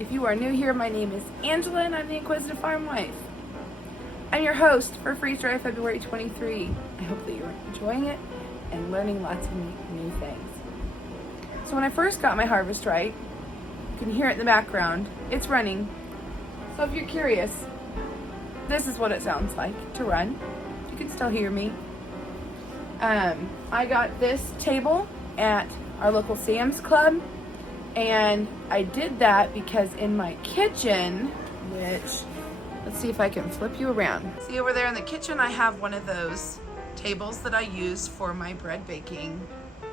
If you are new here, my name is Angela and I'm the Inquisitive Farmwife. I'm your host for Freeze Dry February 23. I hope that you're enjoying it and learning lots of new things. So when I first got my harvest right, you can hear it in the background, it's running. So if you're curious, this is what it sounds like to run. You can still hear me. I got this table at our local Sam's Club, and I did that because in my kitchen, which, let's see if I can flip you around. See over there in the kitchen, I have one of those tables that I use for my bread baking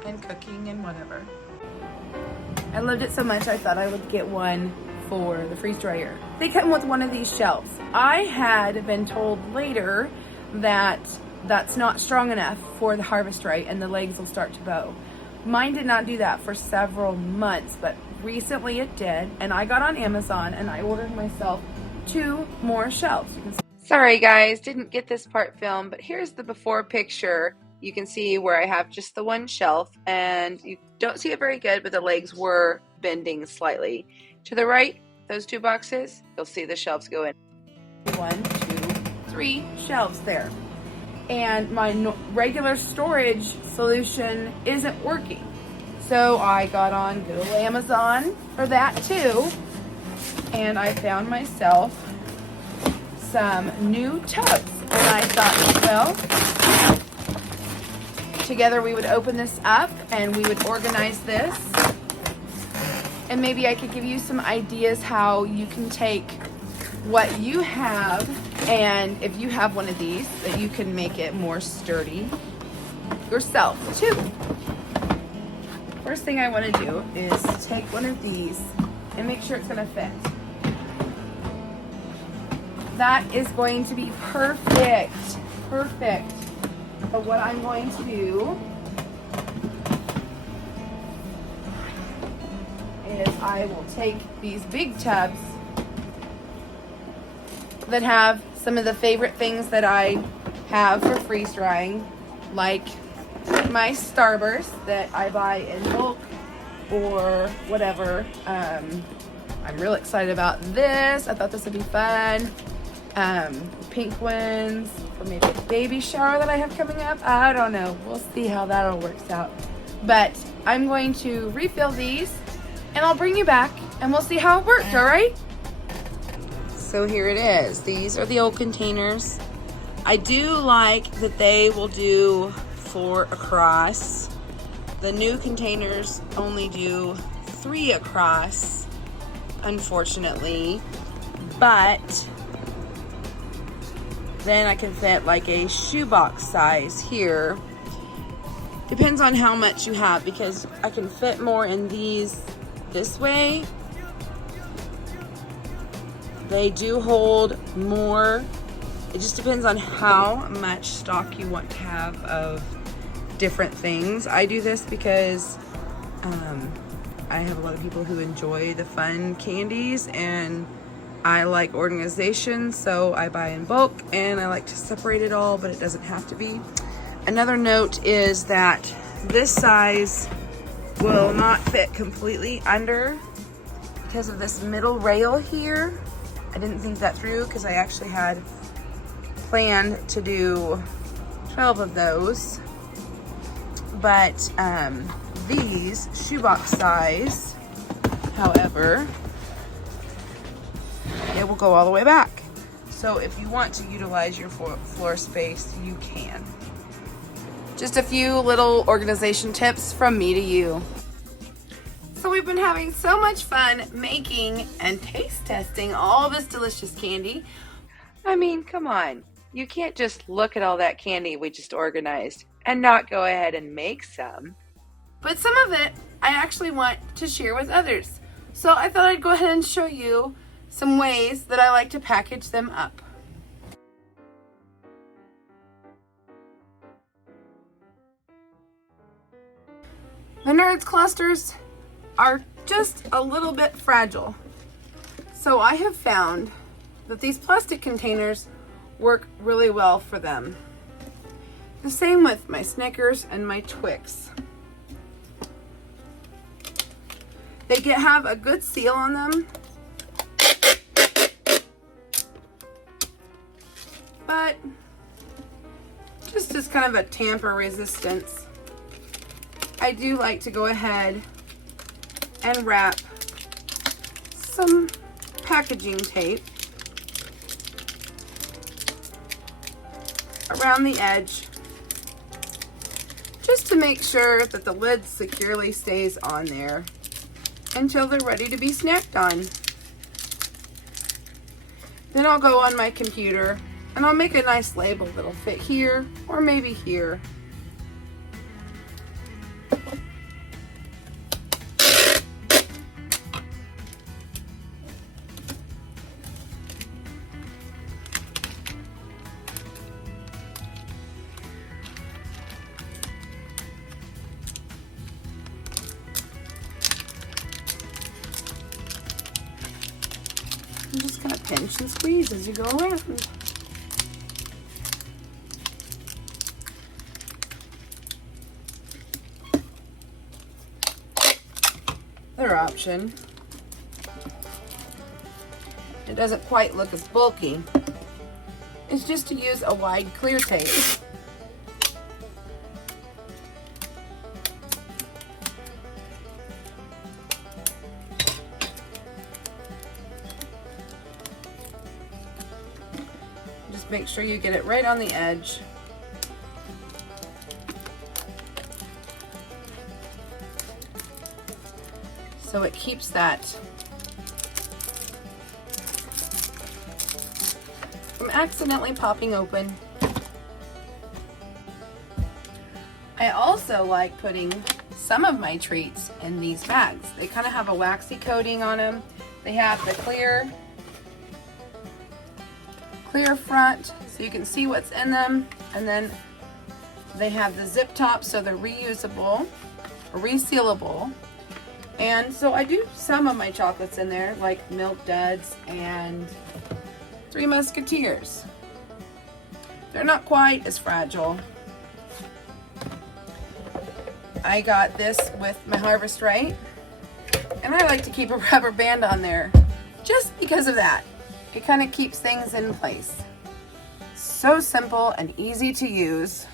and cooking and whatever. I loved it so much I thought I would get one for the freeze dryer. They come with one of these shelves. I had been told later that that's not strong enough for the harvest right and the legs will start to bow. Mine did not do that for several months, but recently it did, and I got on Amazon and I ordered myself 2 more shelves. You can see. Sorry guys, didn't get this part filmed, but here's the before picture. You can see where I have just the one shelf, and you don't see it very good, but the legs were bending slightly. To the right, those 2 boxes, you'll see the shelves go in. 1, 2, 3 shelves there. And my regular storage solution isn't working. So I got on good old Amazon for that too. And I found myself some new tubs. And I thought, well, together we would open this up and we would organize this. And maybe I could give you some ideas how you can take what you have, and if you have one of these, that you can make it more sturdy yourself too. First thing I want to do is take one of these and make sure it's going to fit. That is going to be perfect. Perfect. So what I'm going to do is I will take these big tubs that have some of the favorite things that I have for freeze drying, like my Starburst that I buy in bulk or whatever. I'm real excited about this. I thought this would be fun. Pink ones for maybe a baby shower that I have coming up. I don't know. We'll see how that all works out. But I'm going to refill these and I'll bring you back and we'll see how it worked, all right? So here it is. These are the old containers. I do like that they will do 4 across. The new containers only do 3 across, unfortunately. But then I can fit like a shoebox size here. Depends on how much you have, because I can fit more in these this way. They do hold more. It just depends on how much stock you want to have of different things. I do this because I have a lot of people who enjoy the fun candies, and I like organization, so I buy in bulk and I like to separate it all, but it doesn't have to be. Another note is that this size will not fit completely under because of this middle rail here. I didn't think that through because I actually had planned to do 12 of those. But these shoebox size, however, it will go all the way back. So if you want to utilize your floor space, you can. Just a few little organization tips from me to you. So we've been having so much fun making and taste testing all this delicious candy. I mean, come on. You can't just look at all that candy we just organized and not go ahead and make some. But some of it I actually want to share with others. So I thought I'd go ahead and show you some ways that I like to package them up. The Nerds clusters are just a little bit fragile. So I have found that these plastic containers work really well for them. The same with my Snickers and my Twix. They have a good seal on them, but just as kind of a tamper resistance, I do like to go ahead and wrap some packaging tape around the edge, just to make sure that the lid securely stays on there until they're ready to be snacked on. Then I'll go on my computer and I'll make a nice label that'll fit here or maybe here. I'm just going to pinch and squeeze as you go around. Other option, it doesn't quite look as bulky, is just to use a wide clear tape. Make sure you get it right on the edge. So it keeps that from accidentally popping open. I also like putting some of my treats in these bags. They kind of have a waxy coating on them. They have the clear front so you can see what's in them, and then they have the zip top so they're reusable or resealable. And so I do some of my chocolates in there, like Milk Duds and Three Musketeers. They're not quite as fragile. I got this with my Harvest Right, and I like to keep a rubber band on there just because of that. It kind of keeps things in place. So simple and easy to use.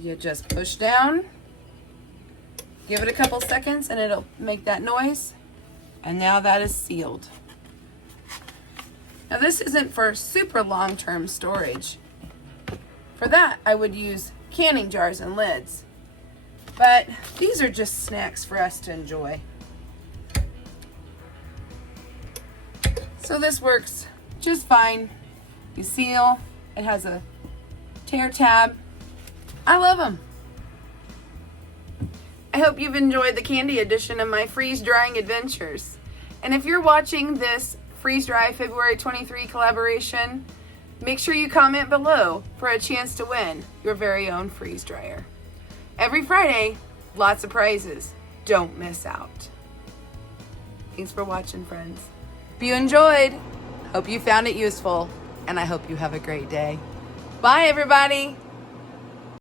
You just push down, give it a couple seconds, and it'll make that noise. And now that is sealed. Now this isn't for super long-term storage. For that, I would use canning jars and lids. But these are just snacks for us to enjoy. So this works just fine. You seal, it has a tear tab. I love them. I hope you've enjoyed the candy edition of my freeze drying adventures. And if you're watching this freeze dry February 23 collaboration, make sure you comment below for a chance to win your very own freeze dryer. Every Friday, lots of prizes. Don't miss out. Thanks for watching, friends. If you enjoyed, hope you found it useful, and I hope you have a great day. Bye, everybody.